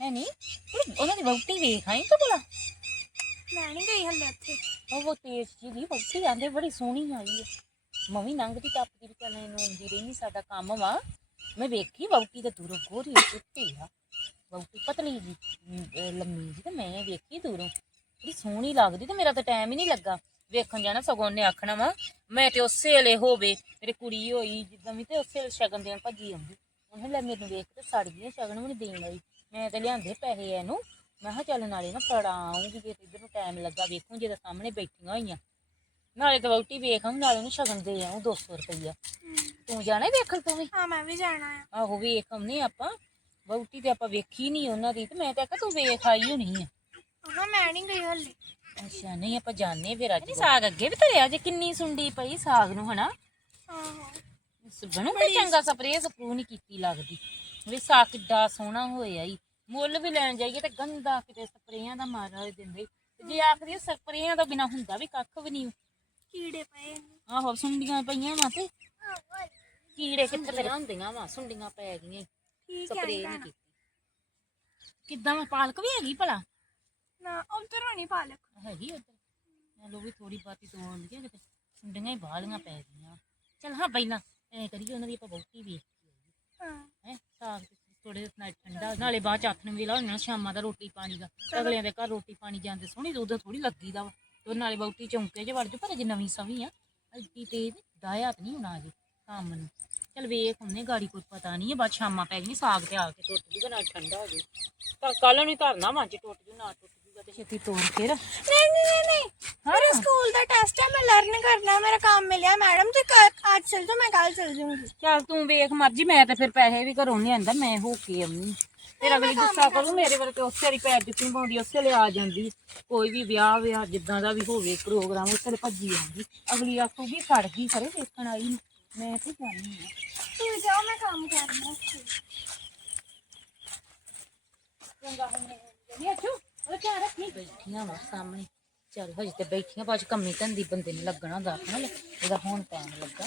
ਹੈ ਨਹੀਂ ਉਹਨਾਂ ਦੀ ਵਹੁਟੀ ਵੇਖ ਆਈ ਤੂੰ ਭਲਾ? ਮੈਂ ਨਹੀਂ ਗਈ ਹੱਲੇ ਉੱਥੇ ਉਹ ਉਹ ਤੇਜ ਜੀ ਦੀ ਵਹੁਟੀ ਆਂਦੇ ਬੜੀ ਸੋਹਣੀ ਆਈ ਹੈ ਮੰਮੀ ਲੰਘਦੀ ਟੱਪਦੀ ਵੀ ਚੱਲ ਇਹਨੂੰ ਆਉਂਦੀ ਰਹਿੰਦੀ ਸਾਡਾ ਕੰਮ ਵਾ। ਮੈਂ ਵੇਖੀ ਵਹੁਟੀ ਤੇ ਦੂਰੋਂ ਗੋਰੀ ਚਿੱਟੀ ਆ। ਵਹੁਟੀ ਪਤਲੀ ਜੀ ਲੰਮੀ ਜੀ ਤੇ ਮੈਂ ਵੇਖੀ ਦੂਰੋਂ। ਬੜੀ ਸੋਹਣੀ ਲੱਗਦੀ ਤੇ ਮੇਰਾ ਤਾਂ ਟਾਈਮ ਹੀ ਨਹੀਂ ਲੱਗਾ। ਵੇਖਣ ਜਾਣਾ ਸਗੋਂ ਨੇ ਆਖਣਾ ਵਾ ਮੈਂ ਤੇ ਉਸੇ ਵੇਲੇ ਹੋਵੇ ਮੇਰੀ ਕੁੜੀ ਹੋਈ ਜਿੱਦਾਂ ਵੀ ਤੇ ਉਸੇ ਵੇਲੇ ਸ਼ਗਨ ਦੇਣ ਭੱਜੀ ਆਉਂਦੀ। ਉਹਨੇ ਲੈ ਮੈਨੂੰ ਵੇਖ ਕੇ ਸੜ ਗਈ ਸ਼ਗਨ ਵੀ ਨੀ ਦੇਣ ਲਈ ਮੈਂ ਤੇ ਲਿਆਂਦੇ ਪੈਸੇ ਇਹਨੂੰ। ਮੈਂ ਕਿਹਾ ਚੱਲ ਨਾਲੇ ਨਾ ਫੜਾ ਆਉਂਗੀ ਜੇ ਇਧਰ ਨੂੰ ਟਾਈਮ ਲੱਗਾ ਵੇਖੂ ਜੇ ਤਾਂ ਸਾਹਮਣੇ ਬੈਠੀਆਂ ਹੋਈਆਂ। ਨਾਲੇ ਤਾਂ ਵਹੁਟੀ ਵੇਖ ਨਾਲੇ ਉਹਨੂੰ ਸ਼ਗਨ ਦੇ ਆਉਂ 200 ਰੁਪਈਆ। ਤੂੰ ਜਾਣਾ ਈ ਵੇਖਣ ਤੂੰ ਵੀ ਹਾਂ ਮੈਂ ਵੀ ਜਾਣਾ ਆ। ਆਹੋ ਵੇਖ ਆਉਂਦੇ ਆਪਾਂ। ਵਹੁਟੀ ਤੇ ਆਪਾਂ ਵੇਖੀ ਨਹੀਂ ਉਹਨਾਂ ਦੀ ਤੇ ਮੈਂ ਤਾਂ ਆਖਿਆ ਤੂੰ ਵੇਖ ਆਈ ਹੋਣੀ ਆ। ਹਾਂ ਮੈਂ ਨਹੀਂ ਗਈ ਹੱਲੇ। ਅੱਛਾ ਨਹੀਂ ਆਪਾਂ ਜਾਣੇ ਫਿਰ ਅੱਜ ਸਾਗ ਅੱਗੇ ਵੀ ਧਰਿਆ ਜੇ ਕਿੰਨੀ ਸੁੰਡੀ ਪਈ ਸਾਗ ਨੂੰ ਹਨਾ? ਆਹੋ। ਬਣੂ ਤੇ ਚੰਗਾ ਸਪਰੇਅ ਸਪਰੂ ਨਹੀਂ ਕੀਤੀ ਲੱਗਦੀ। ਵੀ ਸਾਗ ਕਿੱਡਾ ਸੋਹਣਾ ਹੋਇਆ ਈ। ਮੁੱਲ ਵੀ ਲੈਣ ਜਾਈਏ ਤੇ ਗੰਦਾ ਕਿਤੇ ਸਪਰੇਆਂ ਦਾ ਮਾਰਾ ਦਿੰਦੇ ਤੇ ਜੇ ਆਖਦੀ ਸਪਰੇਆਂ ਤੋਂ ਬਿਨਾ ਹੁੰਦਾ ਵੀ ਕੱਖ ਵੀ ਨਹੀਂ। ਕੀੜੇ ਪਏ। ਆਹੋ ਸੁੰਡੀਆਂ ਪਈਆਂ ਵਾ ਤੇ। ਕੀੜੇ ਕਿੱਥੇ ਤੇਰੇ ਹੁੰਦੀਆਂ ਵਾ ਸੁੰਡੀਆਂ ਪੈ ਗਈਆਂ। ਸਪਰੇਅ ਨਹੀਂ ਕੀਤੀ। ਕਿੱਦਾਂ ਵਾ ਪਾਲਕ ਵੀ ਹੈਗੀ ਭਲਾ? ਨਾ ਉਧਰ ਹੋਣੀ ਪਾਲਕ। ਹੈਗੀ ਉੱਧਰ? ਚਲੋ ਵੀ ਥੋੜੀ ਬਾਤੀ ਤੋੜ ਲਈਏ ਕਿਤੇ। ਸੁੰਡੀਆਂ ਹੀ ਬਾਹਲੀਆਂ ਪੈ ਗਈਆਂ। ਚਲ ਹਾਂ ਪਹਿਲਾਂ ਐ ਕਰੀਏ ਉਹਨਾਂ ਦੀ ਆਪਾਂ ਬਹੁਤੀ ਕੇ ਹਾਂ। ਹੈ? ਸਾਗ ਥੋੜੇ ਨਾਲ ਠੰਡਾ। ਨਾਲੇ ਬਾਅਦ ਚ ਹੱਥ ਨੂੰ ਵੇਲਾ ਹੋਣਾ ਸ਼ਾਮਾਂ ਦਾ ਰੋਟੀ ਪਾਣੀ ਦਾ। ਅਗਲਿਆਂ ਦੇ ਘਰ ਰੋਟੀ ਪਾਣੀ ਜਾਂਦੇ ਸੋਹਣੀ ਉਦੋਂ ਥੋੜੀ ਲੱਗੀ ਦਾ ਵਾ। ਤੇ ਨਾਲੇ ਬਹੁਤੀ ਚੌਂਕੇ 'ਚ ਵੜ ਜੂ ਪਰ ਜੇ ਨਵੀਂ ਸਵੀ ਆ। ਅੱਡੀ ਤੇ ਦਾਇਆ ਤੇ ਨਹੀਂ ਹੋਣਾ ਅਜੇ ਕੰਮ ਨੂੰ। ਚਲ ਵੇਖ ਹੁੰਨੇ ਗਾੜੀ ਕੋਈ ਪਤਾ ਨਹੀਂ ਹੈ ਬਾਅਦ ਸ਼ਾਮਾਂ ਪੈ ਗਈ ਸਾਗ ਤੇ ਆ ਕੇ ਟੁੱਟ ਜੂਗਾ ਨਾਲ ਠੰਡਾ ਹੋ ਜੇ ਪਰ ਕੱਲ ਨੂੰ ਧਰਨਾ ਮੱਝ ਟੁੱਟ ਜੂ ਨਾ ਟੁੱਟ ਤੇ ਛੇਤੀ ਤੋੜ ਫਿਰ। ਨਹੀਂ ਨਹੀਂ ਨਹੀਂ ਨਹੀਂ। ਮੇਰਾ ਸਕੂਲ ਦਾ ਟੈਸਟ ਹੈ ਮੈਂ ਲਰਨ ਕਰਨਾ ਮੇਰਾ ਕੰਮ ਮਿਲਿਆ। ਮੈਡਮ ਤੇ ਕੱਲ੍ਹ- ਅੱਜ ਚਲ ਜਾ ਮੈਂ ਕੱਲ ਚਲ ਜਾਊਂਗੀ। ਚੱਲ ਤੂੰ ਵੇਖ ਮਰਜ਼ੀ ਮੈਂ ਤੇ ਫਿਰ ਪੈਸੇ ਵੀ ਘਰੋਂ ਨਹੀਂ ਆਂਦਾ ਮੈਂ ਹੋ ਕੇ ਆਉਣੀ ਫਿਰ ਅਗਲੀ ਗੁੱਸਾ ਕਰੂ ਮੇਰੇ ਵਰ ਤੇ ਉਸੇ ਵਾਲੀ ਪੈਰ ਜੁੱਤੀ ਪਾਉਂਦੀ ਉਸੇ ਵੇਲੇ ਆ ਜਾਂਦੀ। ਕੋਈ ਵੀ ਵਿਆਹ ਵਿਆਹ ਜਿੱਦਾਂ ਦਾ ਵੀ ਹੋਵੇ ਪ੍ਰੋਗਰਾਮ ਉਸੇ ਵੇਲੇ ਭੱਜੀ ਆਉਂਦੀ। ਅਗਲੀ ਆਖੂਗੀ ਸੜ ਗਈ ਖਰੇ ਵੇਖਣ ਆਈ ਨੀ। ਮੈਂ ਤੇ ਜਾਣੀ ਆ। ਤੂੰ ਜਾਓ ਮੈਂ ਕੰਮ ਕਰਨਾ ਉੱਥੇ। ਚੰਗਾ ਹੁਣ ਨਹੀਂ ਅੱਛੂ ਉਹ ਚਾਹ ਰੱਖੀ। ਬੈਠੀਆਂ ਵਾ ਸਾਹਮਣੇ। ਚੱਲ ਹਜੇ ਤੇ ਬੈਠੀਆਂ, ਬਾਅਦ ਚ ਕੰਮੀ ਧੰਦੀ ਬੰਦੇ ਨੂੰ ਲੱਗਣਾ ਦਾ ਨਾ ਇਹਦਾ ਹੁਣ ਟਾਈਮ ਲੱਗਾ।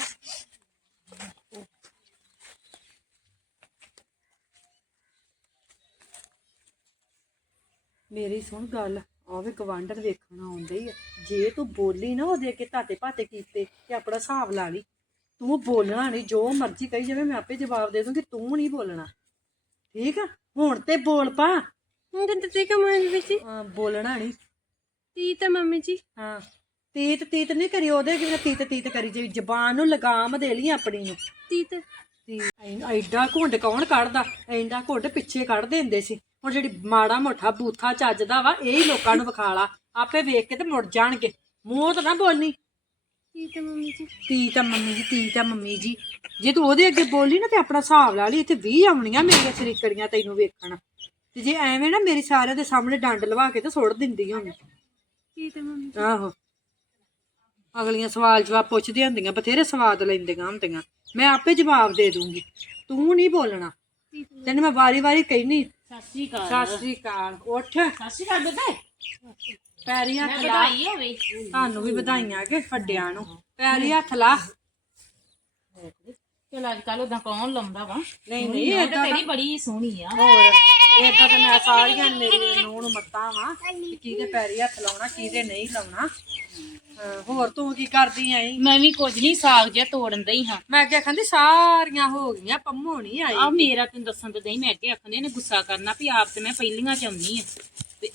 ਮੇਰੀ ਸੁਣ ਗੱਲ ਆਵੇ ਗਵਾਂਢਣ ਵੇਖਣ ਆਉਂਦੇ ਹੀ ਆ। ਜੇ ਤੂੰ ਬੋਲੀ ਨਾ ਉਹਦੇ ਅੱਗੇ ਧਾਤੇ ਭਾਤੇ ਕੀਤੇ ਤੇ ਆਪਣਾ ਹਿਸਾਬ ਲਾ ਲਈ। ਤੂੰ ਬੋਲਣਾ ਨਹੀਂ, ਜੋ ਮਰਜ਼ੀ ਕਹੀ ਜਾਵੇ, ਮੈਂ ਆਪੇ ਜਵਾਬ ਦੇ ਦੂੰਗੀ, ਤੂੰ ਨਹੀਂ ਬੋਲਣਾ। ਠੀਕ ਆ? ਹੁਣ ਤੇ ਬੋਲ ਪਾ। ਹੁਣ ਤਾਂ ਤੇ ਕਮਾਂਡ ਵਿੱਚ ਹਾਂ, ਬੋਲਣਾ ਨਹੀਂ ਮੰਮੀ ਜੀ। ਹਾਂ ਤੀਤ ਤੀਤ ਨਹੀਂ ਕਰੀ ਉਹਦੇ ਕਿ ਤੀਤ ਤੀਤ ਕਰੀ ਜੇ ਜ਼ਬਾਨ ਨੂੰ ਲਗਾਮ ਦੇ ਲਈ ਆਪਣੀ ਨੂੰ। ਤੀ ਤਾਂ ਐਨ- ਐਡਾ ਘੁੰਡ ਕੌਣ ਕੱਢਦਾ? ਐਡਾ ਘੁੰਡ ਪਿੱਛੇ ਕੱਢ ਦਿੰਦੇ ਸੀ। ਹੁਣ ਜਿਹੜੀ ਮਾੜਾ ਮੋਠਾ ਬੂਥਾ ਚੱਜਦਾ ਵਾ ਇਹ ਹੀ ਲੋਕਾਂ ਨੂੰ ਵਿਖਾਲਾ। ਆਪੇ ਵੇਖ ਕੇ ਤੇ ਮੁੜ ਜਾਣਗੇ। ਮੂੰਹ ਤਾਂ ਨਾ ਬੋਲਨੀ ਮੰਮੀ ਜੀ। ਤੀ ਤਾਂ ਮੰਮੀ ਜੀ ਤੀ ਤਾਂ ਮੰਮੀ ਜੀ। ਜੇ ਤੂੰ ਉਹਦੇ ਅੱਗੇ ਬੋਲੀ ਨਾ ਤੇ ਆਪਣਾ ਹਿਸਾਬ ਲਾ ਲਈ ਇੱਥੇ 20 ਆਉਣੀਆਂ ਮੇਰੀਆਂ ਸਰੀਕੜੀਆਂ ਤੈਨੂੰ ਵੇਖਣ। ਤੇ ਜੇ ਐਵੇਂ ਨਾ ਮੇਰੀ ਸਾਰਿਆਂ ਦੇ ਸਾਹਮਣੇ ਡੰਡ ਲਵਾ ਕੇ ਤੇ ਸੁੱਟ ਦਿੰਦੀ ਹੁਣ। ਤੀ ਤਾਂ ਮੰਮੀ ਆਹੋ। ਅਗਲੀਆਂ ਸਵਾਲ ਜਵਾਬ ਪੁੱਛਦੀਆਂ ਹੁੰਦੀਆਂ ਬਥੇਰੇ ਸਵਾਦ ਲੈਂਦੀਆਂ ਹੁੰਦੀਆਂ। ਮੈਂ ਆਪੇ ਜਵਾਬ ਦੇ ਦੂੰਗੀ। ਤੂੰ ਨਹੀਂ ਬੋਲਣਾ। ਤੈਨੂੰ ਮੈਂ ਵਾਰੀ-ਵਾਰੀ ਕਹਿਨੀ ਸਤਿ ਸ਼੍ਰੀ ਅਕਾਲ। ਸਤਿ ਸ੍ਰੀ ਅਕਾਲ। ਉੱਠ। ਸਤਿ ਸ਼੍ਰੀ ਅਕਾਲ ਬੇਟੇ ਪੈਰੀ ਹੱਥ ਲਾ। ਤੁਹਾਨੂੰ ਵੀ ਵਧਾਈਆਂ ਕਿ ਵੱਡਿਆਂ ਨੂੰ। ਪੈਰੀ ਹੱਥ ਲਾ। ਚਲ ਅੱਜ ਕੱਲ ਉਦਾਂ ਕੌਣ ਲਾਉਂਦਾ ਵਾ? ਨਹੀਂ ਨਹੀਂ ਇਹ ਤਾਂ ਤੇਰੀ ਬੜੀ ਸੋਹਣੀ ਆ। ਹੋਰ। ਏਦਾਂ ਤਾਂ ਮੈਂ ਸਾਰੀਆਂ ਮੇਰੀਆਂ ਨੂੰਹ ਨੂੰ ਮੱਤਾਂ ਵਾਂ ਕਿ ਕਿਹਦੇ ਪੈਰੀ ਹੱਥ ਲਾਉਣਾ ਕਿਹਦੇ ਨਹੀਂ ਲਾਉਣਾ। ਹਾਂ, ਹੋਰ ਤੂੰ ਕੀ ਕਰਦੀ ਆਈ? ਮੈਂ ਵੀ ਕੁਝ ਨਹੀਂ ਸਾਗ ਜਿਹਾ ਤੋੜਨ ਦਈ ਹਾਂ। ਮੈਂ ਕਿਹਾ ਕਹਿੰਦੀ ਸਾਰੀਆਂ ਹੋ ਗਈਆਂ ਪੰਮੋ ਨਹੀਂ ਆਈ। ਆ ਮੇਰਾ ਤੈਨੂੰ ਦੱਸਣ ਤੇ ਦਈ ਮੈਂ ਅੱਗੇ ਆਖਦੇ ਨੇ ਗੁੱਸਾ ਕਰਨਾ ਵੀ ਆਪ ਤੇ ਮੈਂ ਪਹਿਲੀਆਂ ਚ ਆਉਣੀ ਆ ਤੇ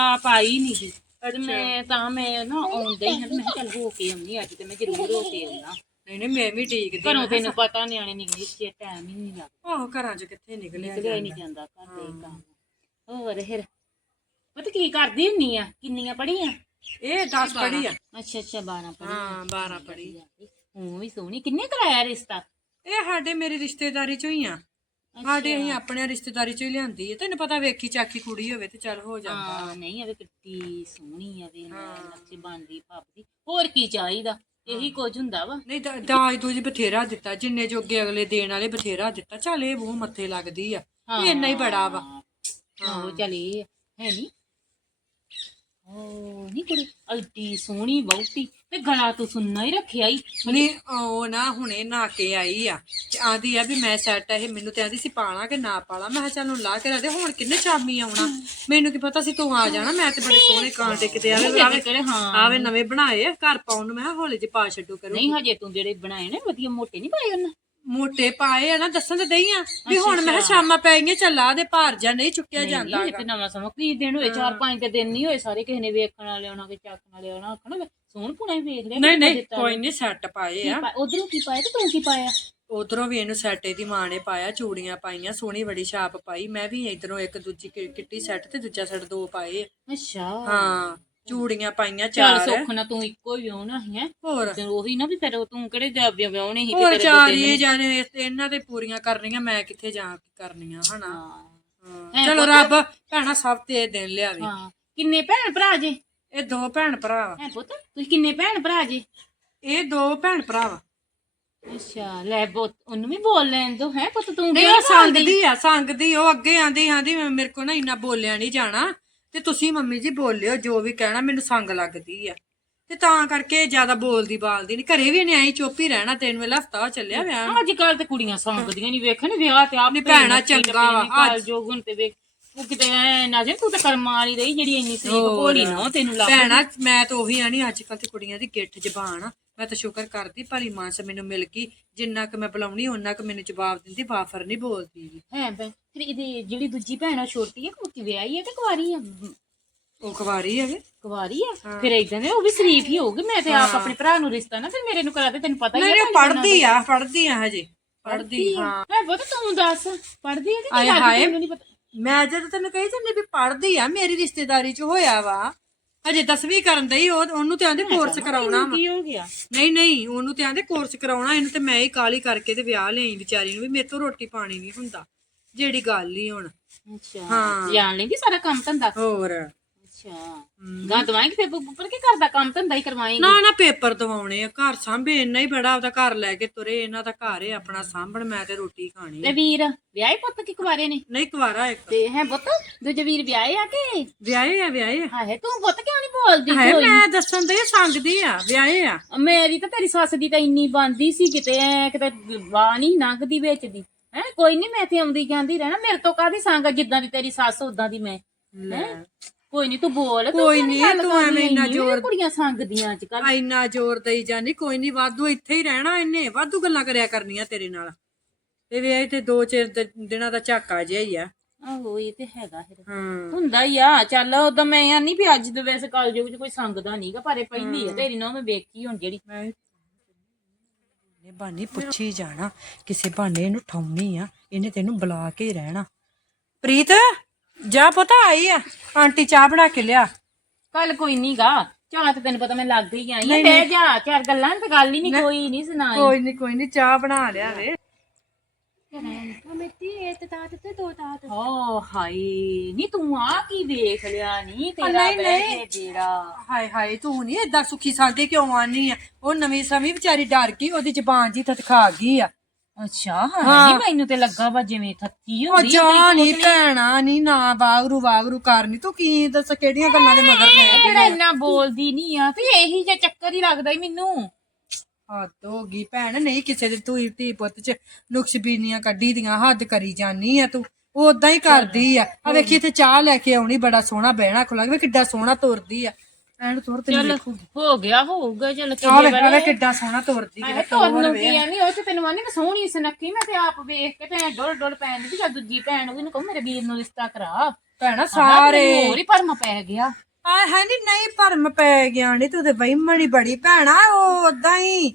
ਆਪ ਆਈ ਨਹੀਂ ਸੀ। ਤੇ ਮੈਂ ਤਾਂ ਮੈਂ ਨਾ ਆਉਂਦੇ ਹੀ ਮੈਂ ਕਿਹਾ ਚੱਲ ਹੋ ਕੇ ਆਉਣੀ ਅੱਜ ਤੇ ਮੈਂ ਜ਼ਰੂਰ ਹੋ ਕੇ ਆਉਣਾ ਨਹੀਂ ਨਹੀਂ ਮੈਂ ਵੀ ਠੀਕ ਦੀ ਘਰੋਂ ਤੈਨੂੰ ਪਤਾ ਨਿਆਣੇ ਨਿਕਲੀ ਚ ਟਾਈਮ ਹੀ ਨਹੀਂ ਲੱਗਦਾ। ਆਹੋ ਘਰਾਂ 'ਚ ਕਿੱਥੇ ਨਿਕਲਿਆ ਨਿਕਲਿਆ ਹੀ ਨਹੀਂ ਜਾਂਦਾ। ਘਰ ਦੇ ਕੰਮ। ਹੋਰ ਫਿਰ? ਪਤਾ ਕੀ ਕਰਦੀ ਹੁੰਨੀ ਆ? ਕਿੰਨੀਆਂ ਪੜੀਆਂ ਇਹ 10 ਪੜੀ ਆ। ਅੱਛਾ ਅੱਛਾ 12 ਪੜੀ ਹਾਂ 12 ਪੜੀ ਹੂੰ ਵੀ ਸੋਹਣੀ। ਕਿੰਨੇ ਕਰਾਇਆ ਰਿਸ਼ਤਾ? ਇਹ ਸਾਡੇ ਮੇਰੀ ਰਿਸ਼ਤੇਦਾਰੀ ਚੋਂ ਹੀ ਆ। ਸਾਡੇ ਅਸੀਂ ਆਪਣੇ ਰਿਸ਼ਤੇਦਾਰੀ ਚੋਂ ਹੀ ਲਿਆਂਦੀ ਹੈ ਤੈਨੂੰ ਪਤਾ ਵੇਖੀ ਚਾਖੀ ਕੁੜੀ ਹੋਵੇ ਤੇ ਚੱਲ ਹੋ ਜਾਂਦਾ। ਹਾਂ ਨਹੀਂ ਆਵੇ ਕਿੱਡੀ ਸੋਹਣੀ ਆਵੇ ਨੱਚੀ ਬਣਦੀ ਭਾਬਦੀ। ਹੋਰ ਕੀ ਚਾਹੀਦਾ? ਇਹੀ ਕੁਝ ਹੁੰਦਾ ਵਾ। ਨਹੀਂ ਦਾ- ਦਾਜ ਦੂਜ ਬਥੇਰਾ ਦਿੱਤਾ ਜਿੰਨੇ ਜੋਗੇ ਅਗਲੇ ਦੇਣ ਵਾਲੇ ਬਥੇਰਾ ਦਿੱਤਾ। ਚੱਲ ਇਹ ਮੂੰਹ ਮੱਥੇ ਲੱਗਦੀ ਆ। ਇਹ ਇੰਨਾ ਹੀ ਬੜਾ ਵਾ। ਆਹੋ ਚਲ ਹੈ ਨਹੀਂ ਓ ਨਹੀਂ ਕੁੜੀ ਐਡੀ ਸੋਹਣੀ ਬਹੁਤੀ ਤੇ ਗਲਾ ਤੂੰ ਸੁੰਨਾ ਹੀ ਰੱਖਿਆ ਈ। ਨਹੀਂ ਉਹ ਨਾ ਹੁਣੇ ਨਹਾ ਕੇ ਆਈ ਆ ਆਂਦੀ ਆ ਵੀ ਮੈਂ ਸੈੱਟ ਇਹ ਮੈਨੂੰ ਤੇ ਆਂਦੀ ਸੀ ਪਾਣਾ ਕਿ ਨਾ ਪਾਲਾ। ਮੈਂ ਕਿਹਾ ਚੱਲ ਨੂੰ ਲਾ ਕੇ ਰੱਖਦੇ ਹੁਣ ਕਿੰਨੇ ਚਾਮੀ ਆਉਣਾ? ਮੈਨੂੰ ਕੀ ਪਤਾ ਸੀ ਤੂੰ ਆ ਜਾਣਾ ਮੈਂ ਤੇ ਬੜੇ ਸੋਹਣੇ ਕਾਂਟੇ ਕਿਤੇ ਆਵੇ ਆਵੇ ਕਿਹੜੇ ਹਾਂ। ਆਵੇ ਨਵੇਂ ਬਣਾਏ ਆ ਘਰ ਪਾਉਣ ਨੂੰ ਮੈਂ ਕਿਹਾ ਹੌਲੇ ਚ ਪਾ ਛੱਡੋ ਕਰੋ। ਨਹੀਂ ਹਜੇ ਤੂੰ ਜਿਹੜੇ ਬਣਾਏ ਨੇ ਵਧੀਆ ਮੋਟੇ ਨਹੀਂ ਪਾਏ ਉਹਨਾਂ? ਮੋਟੇ ਪਾਏ ਆ ਨਾ ਦੱਸਣ ਤੇ ਦਈ ਆ ਵੀ ਹੁਣ ਮੈਂ ਕਿਹਾ ਸ਼ਾਮਾਂ ਪੈ ਗਈਆਂ ਚੱਲਾ ਦੇ ਭਾਰ ਜਾਂ ਨਹੀਂ ਚੁੱਕਿਆ ਜਾਂਦਾ ਇਹ ਤੇ ਨਵਾਂ ਸਮਾਂ ਕੀ ਦਿਨ ਹੋਏ ਚਾਰ ਪੰਜ ਤੇ ਦਿਨ ਨਹੀਂ ਹੋਏ ਸਾਰੇ ਕਿਸੇ ਨੇ ਵੇਖਣ ਵਾਲੇ ਆਉਣਾ ਕਿ ਚੱਕਣ ਵਾਲੇ ਆਉਣਾ ਆਖਣਾ ਸੋਹਣ ਪੁਣਾ ਹੀ ਵੇਖ ਲਿਆ ਨਹੀਂ ਨਹੀਂ ਕੋਈ ਨਹੀਂ ਸੈੱਟ ਪਾਏ ਆ। ਉਧਰੋਂ ਕੀ ਪਾਇਆ ਤੇ ਤੂੰ ਕੀ ਪਾਇਆ? ਉਧਰੋਂ ਵੀ ਇਹਨੂੰ ਸੈੱਟ ਦੀ ਮਾਂ ਨੇ ਪਾਇਆ ਚੂੜੀਆਂ ਪਾਈਆਂ ਸੋਹਣੀ ਬੜੀ ਛਾਪ ਪਾਈ ਮੈਂ ਵੀ ਇਧਰੋਂ ਇੱਕ ਦੂਜੀ ਕਿੱਟੀ ਸੈੱਟ ਤੇ ਦੂਜਾ ਸੈੱਟ ਦੋ ਪਾਏ। ਅੱਛਾ। ਹਾਂ। ਚੂੜੀਆਂ ਪਾਈਆਂ ਚੱਲ ਚਾਰ। ਸੁੱਖ ਨਾ ਤੂੰ ਇੱਕੋ ਹੀ ਵਿਆਹਣਾ ਹੈ। ਹੋਰ? ਤੇ ਉਹੀ ਨਾ ਵੀ ਫਿਰ ਉਹ ਤੂੰ ਕਿਹੜੇ ਦਾ ਵਿਆਹਣੇ ਸੀ ਹੋਰ ਤੇਰੇ ਚਾਰ ਦੋ ਤਿੰਨ ਇਹ ਜਾਣੇ ਇਸ ਤੇ ਇਹਨਾਂ ਦੇ ਪੂਰੀਆਂ ਕਰਨੀਆਂ ਮੈਂ ਕਿੱਥੇ ਜਾ ਕੇ ਕਰਨੀਆਂ ਹਨਾ? ਹਾਂ। ਹਾਂ। ਚਲੋ ਰੱਬ ਭੈਣਾ ਸਭ ਤੇ ਇਹ ਦਿਨ ਲਿਆਵੇ ਹਾਂ। ਕਿੰਨੇ ਭੈਣ ਭਰਾ ਜੇ? ਇਹ ਦੋ ਭੈਣ ਭਰਾ ਵਾ। ਹੈ ਪੁੱਤ ਤੁਸੀਂ ਕਿੰਨੇ ਭੈਣ ਭਰਾ ਜੇ? ਇਹ ਦੋ ਭੈਣ ਭਰਾ ਵਾ। ਅੱਛਾ ਲੈ ਬੋਤ ਉਹਨੂੰ ਵੀ ਬੋਲ ਲੈਣ ਦੋ ਹੈ ਪੁੱਤ ਤੂੰ ਨਹੀਂ ਉਹ ਸੰਗਦੀ ਆ ਸੰਗਦੀ ਉਹ ਅੱਗੇ ਆਂਦੀ ਆਂਦੀ ਮੇਰੇ ਕੋ ਨਾ ਇੰਨਾ ਬੋਲਿਆ ਨਹੀਂ ਜਾਣਾ। ਤੇ ਤੁਸੀਂ ਮੰਮੀ ਜੀ ਬੋਲਿਓ ਜੋ ਵੀ ਕਹਿਣਾ ਮੈਨੂੰ ਸੰਗ ਲੱਗਦੀ ਆ। ਤੇ ਤਾਂ ਕਰਕੇ ਜ਼ਿਆਦਾ ਬੋਲਦੀ ਬਾਲਦੀ ਨਹੀਂ ਘਰੇ ਵੀ ਨਹੀਂ ਆਈ ਚੁੱਪ ਹੀ ਰਹਿਣਾ ਤਿੰਨ ਵੇਲਾ ਹਫਤਾ ਚੱਲਿਆ ਵਿਆਹ ਅੱਜ ਕੱਲ ਤੇ ਕੁੜੀਆਂ ਸੰਗਦੀਆਂ ਨਹੀਂ ਵੇਖਣ ਵਿਆਹ ਤੇ ਆਪ ਭੈਣਾ ਚੰਗਾ ਵਾ, ਅੱਜ। ਜੋਗਨ ਤੇ ਵੇਖ ਉਹ ਕਿਤੇ ਐ ਨਾ ਜੇ ਤੂੰ ਤਾਂ ਕਰਮਾਂ ਵਾਲੀ ਰਹੀ ਜਿਹੜੀ ਇੰਨੀ ਸਰੀਕ ਭੋਲੀ ਨਾ ਤੈਨੂੰ ਲੱਗ ਭੈਣਾ ਮੈਂ ਤਾਂ ਉਹੀ ਆਣੀ ਅੱਜ ਕੱਲ ਤੇ ਕੁੜੀਆਂ ਦੀ ਗਿੱਠ ਜ਼ਬਾਨ ਆ। ਮੈਂ ਤਾਂ ਸ਼ੁਕਰ ਕਰਦੀ ਭਲੀ ਮਾਨਸ ਮੈਨੂੰ ਮਿਲ ਗਈ। ਜਿੰਨਾ ਕੁ ਮੈਂ ਬੁਲਾਉਣੀ ਉਹਨਾਂ ਕੁ ਮੈਨੂੰ ਜਵਾਬ ਦਿੰਦੀ ਬਾਫਰ ਨਹੀਂ ਬੋਲਦੀ। ਗੀ। ਹੈ ਬੈ ਫਿਰ ਇਹਦੀ ਜਿਹੜੀ ਦੂਜੀ ਭੈਣ ਆ ਛੋਟੀ ਹੈ ਕਿ ਵਿਆਹੀ ਹੈ ਤੇ ਕੁਆਰੀ ਆ? ਉਹ ਕੁਵਾਰੀ ਹੈਗੇ ਕੁਵਾਰੀ ਆ? ਫਿਰ ਇਦਾਂ ਦੇ ਉਹ ਵੀ ਸ਼ਰੀਫ ਹੀ ਹੋਊਗੀ। ਮੈਂ ਤੇ ਆਪ ਆਪਣੇ ਭਰਾ ਨੂੰ ਰਿਸ਼ਤਾ ਨਾ ਫਿਰ ਮੇਰੇ ਨੂੰ ਕਰਾ ਦੇ ਤੈਨੂੰ ਪਤਾ ਹੀ ਨਹੀਂ ਹੈ ਨਹੀਂ ਪੜਦੀ ਆ ਪੜਦੀ ਆ ਹਜੇ। ਪੜਦੀ ਹਾਂ। ਹੈ ਬਹੁਤ ਤੂੰ ਦੱਸ ਪੜਦੀ ਹੈ ਕਿ ਆਏ ਹਾਏ। ਮੈਨੂੰ ਨਹੀਂ ਪਤਾ। ਮੈਂ ਜਦ ਤੈਨੂੰ ਕਹੀ ਜਾਂਦੀ ਵੀ ਪੜਦੀ ਆ ਮੇਰੀ ਰਿਸ਼ਤੇਦਾਰੀ ਚ ਹੋਇਆ ਵਾ। ਹਜੇ 10ਵੀਂ ਕਰਨ ਦਈ ਉਹ ਉਹਨੂੰ ਤੇ ਆਂਦੇ ਕੋਰਸ ਕਰਾਉਣਾ ਵਾ। ਕੀ ਹੋ ਗਿਆ? ਨਹੀਂ ਨਹੀਂ ਉਹਨੂੰ ਤੇ ਆਂਦੇ ਕੋਰਸ ਕਰਾਉਣਾ ਇਹਨੂੰ ਤੇ ਮੈਂ ਹੀ ਕਾਲੀ ਕਰਕੇ ਤੇ ਵਿਆਹ ਲਈ ਵਿਚਾਰੀ ਨੂੰ ਵੀ ਮੇਰੇ ਤੋਂ ਰੋਟੀ ਪਾਣੀ ਨਹੀਂ ਹੁੰਦਾ ਜਿਹੜੀ ਗੱਲ ਹੀ ਹੁਣ। ਅੱਛਾ ਹਾਂ। ਜਾਣ ਲੈਂਦੀ ਸਾਰਾ ਕੰਮ ਧੰਦਾ? ਹੋਰ। ਅੱਛਾ। ਗਾਂ ਦਵਾਏਂਗੀ ਫਿਰ ਉੱਪਰ ਕੀ ਕਰਦਾ ਕੰਮ ਧੰਦਾ ਹੀ ਕਰਵਾਏਂਗੀ? ਨਾ ਨਾ ਪੇਪਰ ਦਵਾਉਣੇ ਆ ਘਰ ਸਾਂਭੇ ਇੰਨਾ ਹੀ ਬੜਾ ਉਹਦਾ ਘਰ ਲੈ ਕੇ ਤੁਰੇ ਇਹਨਾਂ ਦਾ ਘਰ ਹੈ ਆਪਣਾ ਸਾਂਭਣ ਮੈਂ ਤੇ ਰੋਟੀ ਖਾਣੀ ਤੇ ਵੀਰ ਵਿਆਹੇ ਪੁੱਤ ਕੀ ਕੁਵਾਰੇ ਨੇ? ਨਹੀਂ ਕੁਵਾਰਾ ਇੱਕ। ਤੇ ਹੈ ਪੁੱਤ ਦੂਜੇ ਵੀਰ ਵਿਆਹੇ ਆ ਕੇ? ਵਿਆਹੇ ਆ ਵਿਆਹੇ ਆ। ਹਾਏ ਤੂੰ ਪੁੱਤ ਕਿਉਂ ਨਹੀਂ ਬੋਲਦੀ ਹਾਏ ਕੋਈ? ਮੈਂ ਦੱਸਣ ਦੇ ਸੰਗਦੀ ਆ ਵਿਆਹੇ ਆ। ਮੇਰੀ ਤਾਂ ਤੇਰੀ ਸੱਸ ਦੀ ਤਾਂ ਇੰਨੀ ਬੰਦੀ ਸੀ ਕਿਤੇ ਐ ਕਿਤੇ ਬਾਹ ਨਹੀਂ ਲੰਘਦੀ ਵਿੱਚ ਦੀ ਹੈ ਕੋਈ ਨਹੀਂ ਮੈਂ ਤੇ ਆਉਂਦੀ ਜਾਂਦੀ ਰਹਿਣਾ ਮੇਰੇ ਤੋਂ ਕਾਦੀ ਸੰਗ ਜਿੱਦਾਂ ਦੀ ਤੇਰੀ ਸੱਸ ਉਦਾਂ ਦੀ ਮੈਂ। ਹੈਂ? ਕੋਈ ਨਹੀਂ ਤੂੰ ਬੋਲ ਤੂੰ ਕੋਈ ਨੀ, ਤੂੰ ਐਵੇਂ ਇੰਨਾ ਜ਼ੋਰ- ਕੁੜੀਆਂ ਸੰਗਦੀਆਂ ਅੱਜ ਕੱਲ ਇੰਨਾ ਜ਼ੋਰ ਦਈ ਜਾਨੀ ਕੋਈ ਨਹੀਂ ਵਾਧੂ ਇੱਥੇ ਹੀ ਰਹਿਣਾ ਇਹਨੇ ਵਾਧੂ ਗੱਲਾਂ ਕਰਿਆ ਕਰਨੀਆਂ ਤੇਰੇ ਨਾਲ। ਤੇ ਵੇ ਤੇ ਦੋ ਚਿਰ ਦੇ ਦਿਨਾਂ ਦਾ ਝਾਕਾ ਜਿਹਾ ਹੀ ਆ। ਆਹੋ ਇਹ ਤੇ ਹੈਗਾ ਫਿਰ। ਹਾਂ। ਹੁੰਦਾ ਹੀ ਆ ਚੱਲ ਉਦੋਂ ਮੈਂ ਆ ਨਹੀਂ ਵੀ ਅੱਜ ਦੇ ਵੈਸੇ ਕਾਲ ਯੁੱਗ 'ਚ ਕੋਈ ਸੰਗਦਾ ਨਹੀਂਗਾ ਪਰ ਇਹ ਪਹਿਲੀ ਆ ਤੇਰੀ ਨਾ ਮੈਂ ਵੇਖੀ ਹੁਣ ਜਿਹੜੀ। ਇਹ ਬਾਨੀ ਪੁੱਛੀ ਜਾਣਾ ਕਿਸੇ ਬਾਨੇ ਇਹਨੂੰ ਠਾਉਣੀ ਆ ਇਹਨੇ ਤੈਨੂੰ ਬੁਲਾ ਕੇ ਹੀ ਰਹਿਣਾ। ਪ੍ਰੀਤ! ਜਾ ਪਤਾ ਆਈ ਆ। ਆਂਟੀ ਚਾਹ ਬਣਾ ਕੇ ਲਿਆ। ਕੱਲ ਕੋਈ ਨਹੀਂਗਾ ਚਾਹ ਤੇ ਤੈਨੂੰ ਪਤਾ ਮੈਂ ਲੱਗ ਗਈ ਆਈ ਆ। ਬਹਿ ਜਾ ਚਾਰ ਗੱਲਾਂ ਤੇ ਗੱਲ ਹੀ ਨਹੀਂ ਕੋਈ ਨਹੀਂ ਸੁਣਾਈ। ਕੋਈ ਨਹੀਂ ਕੋਈ ਨਹੀਂ ਚਾਹ ਬਣਾ ਲਿਆ ਵੇ। ਮਿੱਟੀ ਇਹ ਤੇ ਦਾਤ ਤੇ ਦੋ ਦਾਤ ਓ ਹਾਏ ਨੀ ਤੂੰ ਆ ਕੀ ਵੇਖ ਲਿਆ ਨੀ? ਤੇਰਾ ਕੇ ਜਿਹੜਾ। ਹਾਏ ਹਾਏ ਤੂੰ ਨਹੀਂ ਏਦਾਂ ਸੁਖੀ ਸਾਦੇ ਕਿਉਂ ਆਨੀ ਆ? ਉਹ ਨਵੀਂ ਸਮੀ ਵਿਚਾਰੀ ਡਰ ਗਈ ਉਹਦੀ ਜ਼ਬਾਨ ਜੀ ਤਤਖਾ ਗਈ ਆ। ਅੱਛਾ ਹਾਂ ਨੀ ਮੈਨੂੰ ਤੇ ਲੱਗਾ ਵਾ ਜਿਵੇਂ ਥੱਕੀ ਉਹ ਹੁੰਦੀ ਜਾ ਨਹੀਂ ਭੈਣਾ ਨਹੀਂ ਨਾ ਵਾਗਰੂ ਵਾਗਰੂ ਕਰਨੀ ਤੂੰ ਕੀ ਦੱਸ ਕਿਹੜੀਆਂ ਗੱਲਾਂ ਦੇ ਮਗਰ ਪੈ ਗਈ ਜਿਹੜਾ ਇੰਨਾ ਬੋਲਦੀ ਨਹੀਂ ਆ ਤੇ ਇਹੀ ਜਿਹਾ ਚੱਕਰ ਹੀ ਲੱਗਦਾ ਈ ਮੈਨੂੰ। ਹੱਦ ਹੋ ਗਈ ਭੈਣ ਨਹੀਂ ਕਿਸੇ ਦੇ ਤੂੰ ਧੀ ਪੁੱਤ ਚ ਨੁਕਸ ਬੀਨੀਆਂ ਕੱਢੀ ਦੀਆਂ ਹੱਦ ਕਰੀ ਜਾਨੀ ਆ ਤੂੰ। ਉਹ ਉਦਾਂ ਹੀ ਕਰਦੀ ਆ। ਆ ਵੇਖੀ ਇੱਥੇ ਚਾਹ ਲੈ ਕੇ ਆਉਣੀ ਬੜਾ ਸੋਹਣਾ ਬਹਿਣਾ ਖੁੱਲਾ ਵੇ ਕਿੱਡਾ ਸੋਹਣਾ ਤੁਰਦੀ ਆ। ਐਨ ਤੁਰ ਤੇ ਚੱਲ ਹੋ ਗਿਆ ਹੋਊਗਾ ਚੱਲ ਆ ਕਿੰਨੇ ਵੇ ਆ ਵੇ ਕਿੱਡਾ ਸੋਹਣਾ ਤੁਰਦੀ ਮੈਂ ਤੁਹਾਨੂੰ ਕੀ ਆ? ਨਹੀਂ ਉਹ ਚ ਤੈਨੂੰ ਆਨੀ ਸੋਹਣੀ ਸੁਨੱਖੀ ਮੈਂ ਤੇ ਆਪ ਵੇਖ ਕੇ ਤੇ ਡੋਲ ਡੋਲ ਪੈਣ ਦੀ ਚੱਲ ਦੂਜੀ ਭੈਣ ਨੂੰ ਵੀ ਨੂੰ ਕਹੋ ਮੇਰੇ ਵੀਰ ਨੂੰ ਰਿਸ਼ਤਾ ਕਰਾ। ਭੈਣਾ ਸਾਰੇ। ਹੋਰ ਹੀ ਪੈ ਗਿਆ। ਆ ਹੈ ਨੀ ਨਹੀਂ ਭਰਮ ਪੈ ਗਿਆ ਨੀ ਤੂੰ ਤੇ ਵਹਿਮਣੀ ਬੜੀ ਭੈਣਾ ਉਹ ਉਦਾਂ ਹੀ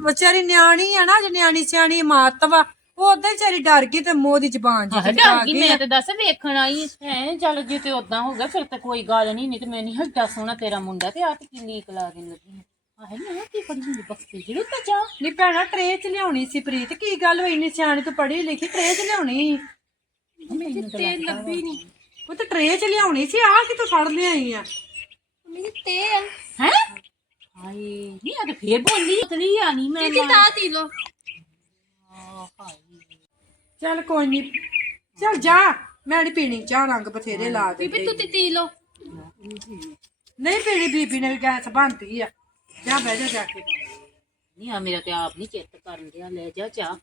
ਵਿਚਾਰੀ ਨਿਆਣੀ ਆ ਨਾ ਜੇ ਨਿਆਣੀ ਸਿਆਣੀ ਮਾਤ ਵਾ ਉਹ ਉਦਾਂ ਹੀ ਵਿਚਾਰੀ ਡਰ ਗਈ ਤੇ ਮੋਹ ਦੀ ਜ਼ਬਾਨ ਜੀ ਆਹ ਤੇ ਡਰ ਗਈ ਮੈਂ ਤੇ ਦੱਸ ਵੇਖਣ ਆਈ ਹੈ ਚੱਲ ਜੇ ਤੇ ਉਦਾਂ ਹੋਗਾ ਫਿਰ ਤਾਂ ਕੋਈ ਗੱਲ ਨਹੀਂ ਨਹੀਂ ਤੇ ਮੈਂ ਨਹੀਂ ਹੱਡਾ ਸੋਹਣਾ ਤੇਰਾ ਮੁੰਡਾ ਤੇ ਆ ਤੇ ਕੀ ਲੀਕ ਲਾ ਦੇਣ ਲੱਗੀ ਆਹ ਨਾ ਕੀ ਪੜੀ ਹੁੰਦੀ ਬਖਸ਼ੀ ਜਿਹੜੀ ਤਾਂ ਜਾ ਨੀ ਭੈਣਾ ਟਰੇ ਚ ਲਿਆਉਣੀ ਸੀ ਪ੍ਰੀਤ ਕੀ ਗੱਲ ਹੋਈ? ਨੀ ਸਿਆਣੀ ਤੂੰ ਪੜ੍ਹੀ ਲਿਖੀ ਟਰੇ ਚ ਲਿਆਉਣੀ? ਮੈਨੂੰ ਤਾਂ ਲੱਗਦਾ ਲੱਭੀ ਨਹੀਂ ਉਹ ਤੇ ਟਰੇ ਚ ਲਿਆਉਣੀ ਸੀ ਆ ਕਿ ਤੂੰ ਫੜ ਲਿਆਈ ਆ? ਮੰਮੀ ਤੇ ਆ। ਹੈ? ਹਾਏ ਨਹੀਂ ਆ ਤੇ ਫੇਰ ਬੋਲੀ ਤਲੀ ਆ ਨਹੀਂ ਮੈਂ ਦਾਤ ਹੀ ਲੋ ਚੱਲ ਕੋਈ ਨਹੀਂ ਚੱਲ ਜਾ ਮੈਂ ਨਹੀਂ ਪੀਣੀ ਚਾਹ ਰੰਗ ਬਥੇਰੇ ਲਾ ਦੇ ਬੀਬੀ ਤੂੰ ਤੇ ਪੀ ਲੋ ਨਹੀਂ ਪੀਣੀ ਬੀਬੀ ਨੇ ਵੀ ਗੈਸ ਬੰਨਤੀ ਆ। ਜਾ ਬਹਿ ਜਾ ਜਾ ਕੇ। ਨਹੀਂ ਆ ਮੇਰਾ ਤੇ ਆਪ ਨਹੀਂ ਚਿੱਤ ਕਰਨ ਰਿਹਾ ਲੈ ਜਾ ਚਾਹ।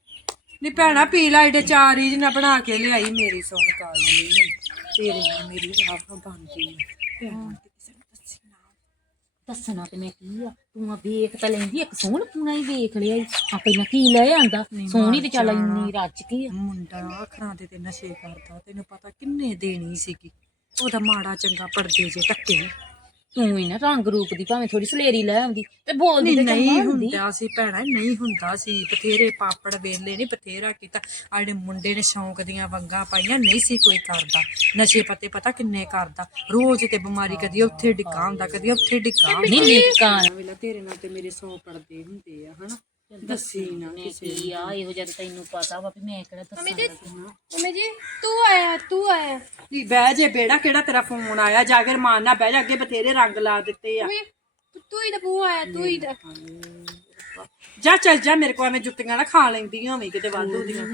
ਨੀ ਭੈਣਾ ਪੀ ਲਾ ਏਡੇ ਚਾਰ ਰੀਜ ਨਾ ਬਣਾ ਕੇ ਲਿਆਈ ਮੇਰੀ ਸੁਣ ਗੱਲ ਨਹੀਂ ਤੇਰੇ ਮੇਰੀ ਆਪ ਬਣਦੀ ਆ ਭੈਣਾ ਤੇ ਕਿਸੇ ਨੂੰ ਦੱਸੀ ਨਾ ਦੱਸਣਾ ਤੇ ਮੈਂ ਕੀ ਆ? ਤੂੰ ਆ ਵੇਖ ਤਾਂ ਲੈਂਦੀ ਇੱਕ ਸੋਹਣ ਪੂਣਾ ਹੀ ਵੇਖ ਲਿਆ ਈ। ਆ ਪਹਿਲਾਂ ਕੀ ਲੈ ਆਂਦਾ? ਸੋਹਣੀ ਤੇ ਚੱਲ ਇੰਨੀ ਰੱਜ ਗਈ ਆ। ਮੁੰਡਾ ਆਖਰਾਂ ਦੇ ਤੇ ਨਸ਼ੇ ਕਰਦਾ ਤੈਨੂੰ ਪਤਾ ਕਿੰਨੇ ਦੇਣੀ ਸੀਗੀ। ਉਹਦਾ ਮਾੜਾ ਚੰਗਾ ਪਰਦੇ ਜੇ ਟੱਕੇ। ਤੂੰ ਹੀ ਨਾ ਰੰਗ ਰੂਪ ਦੀ ਭਾਵੇਂ ਥੋੜੀ ਸਲੇਰੀ ਲੈ ਆਉਂਦੀ ਤੇ ਬੋਲਦੀ ਨਹੀਂ ਤੇ ਨਹੀਂ ਚੰਗਾ ਹੁੰਦੀ। ਹੁੰਦਾ ਸੀ ਭੈਣਾ ਨਹੀਂ ਹੁੰਦਾ ਸੀ। ਬਥੇਰੇ ਪਾਪੜ ਵੇਲੇ ਨਹੀਂ ਬਥੇਰਾ ਕੀਤਾ। ਆ ਜਿਹੜੇ ਮੁੰਡੇ ਨੇ ਸ਼ੌਂਕ ਦੀਆਂ ਵੰਗਾਂ ਪਾਈਆਂ ਨਹੀਂ ਸੀ ਕੋਈ ਕਰਦਾ। ਨਸ਼ੇ ਪੱਤੇ ਪਤਾ ਕਿੰਨੇ ਕਰਦਾ। ਰੋਜ਼ ਤੇ ਬਿਮਾਰੀ ਕਦੀ ਉੱਥੇ ਡਿੱਗਾ ਹੁੰਦਾ ਕਦੀ ਉੱਥੇ ਡਿੱਗਾ ਹੁੰਦਾ ਨਹੀਂ ਨਿਕਾਨ ਵੇਲਾ ਤੇਰੇ ਨਾਲ ਤੇ ਮੇਰੇ ਸੌ ਪੜਦੇ ਹੁੰਦੇ ਆ ਹਨਾ? ਦੱਸੀ ਨਾ ਮੈਂ ਕੀ ਆ ਇਹੋ ਜਿਹਾ ਤਾਂ ਤੈਨੂੰ ਪਤਾ ਵਾ ਵੀ ਮੈਂ ਕਿਹੜਾ ਦੱਸਾਂ ਮੰਮੀ ਜੀ ਤੂੰ ਆਇਆ ਤੂੰ ਆਇਆ। ਨਹੀਂ ਬਹਿ ਜੇ ਬੇੜਾ ਕਿਹੜਾ ਤੇਰਾ ਫੋਨ ਆਇਆ? ਜਾ ਕੇ ਰਮਾਨ ਨਾਲ ਬਹਿ ਜਾ ਅੱਗੇ ਬਥੇਰੇ ਰੰਗ ਲਾ ਦਿੱਤੇ ਆ। ਮੰਮੀ ਤੂੰ ਹੀ ਤਾਂ ਪੂ ਆਇਆ ਤੂੰ ਹੀ ਤਾਂ। ਜਾ ਚੱਲ ਜਾ ਮੇਰੇ ਕੋਲ ਐਵੇਂ ਜੁੱਤੀਆਂ ਨਾ ਖਾ ਲੈਂਦੀਆਂ ਹੋਵੇਂ ਕਿਤੇ ਵਾਧੂ ਦੀਆਂ।